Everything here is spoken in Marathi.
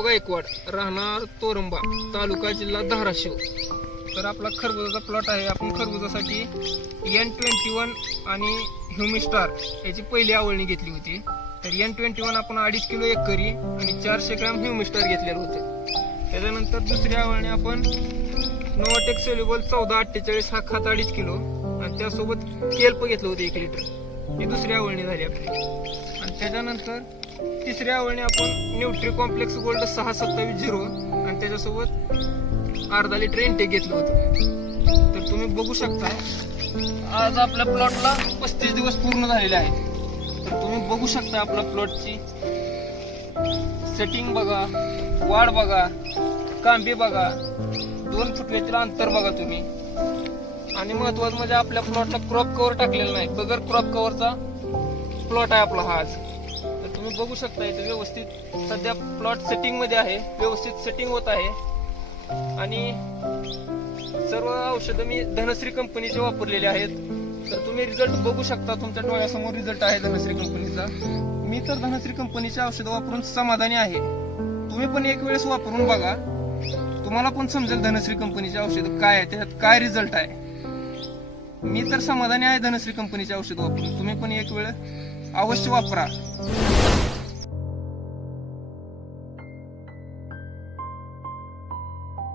बाजीराव गायकवाड, राहणार तोरंबा, तालुका जिल्हा धाराशिव. तर आपला खरबुजाचा प्लॉट आहे. आपण खरबुजासाठी N21 आणि ह्युमिस्टार याची पहिली आवळणी घेतली होती. तर N21 आपण 2.5 किलो एकरी आणि 400 ग्रॅम ह्युमिस्टार घेतलेलं होतं. त्याच्यानंतर दुसरी आवळणी आपण नोवाटेक सोल्युबल 1448 हा खत 2.5 किलो आणि त्यासोबत केल्प घेतलं होतं 1 लिटर. ही दुसरी आवळणी झाली आपली. आणि त्याच्यानंतर तिसरी आवळणी आपण न्यूट्री कॉम्प्लेक्स गोल्ड 627 आणि त्याच्यासोबत अर्धा लिटर इनटेक घेतलं होतं. तर तुम्ही बघू शकता आज आपल्या प्लॉटला 35 दिवस पूर्ण झालेले आहेत. तर तुम्ही बघू शकता आपल्या प्लॉटची सेटिंग बघा, वाढ बघा, कांबी बघा, 2 फुटव्यातील अंतर बघा तुम्ही. आणि महत्वाचं म्हणजे आपल्या प्लॉटला क्रॉप कव्हर टाकलेलं नाही, बगर क्रॉप कव्हरचा प्लॉट आहे आपला हा आज. तर तुम्ही बघू शकता इथे व्यवस्थित सध्या प्लॉट सेटिंग मध्ये आहे, व्यवस्थित सेटिंग होत आहे. आणि सर्व औषधं मी धनश्री कंपनीचे वापरलेले आहेत. तर तुम्ही रिझल्ट बघू शकता, तुमच्या डोळ्यासमोर रिझल्ट आहे धनश्री कंपनीचा. मी तर धनश्री कंपनीचे औषधं वापरून समाधानी आहे. तुम्ही पण एक वेळेस वापरून बघा, तुम्हाला पण समजेल धनश्री कंपनीचे औषध काय आहे, त्याच्यात काय रिझल्ट आहे. मी तर समाधानी आहे धनश्री कंपनीचे औषध वापरून. तुम्ही पण एक वेळ अवश्य वापरा.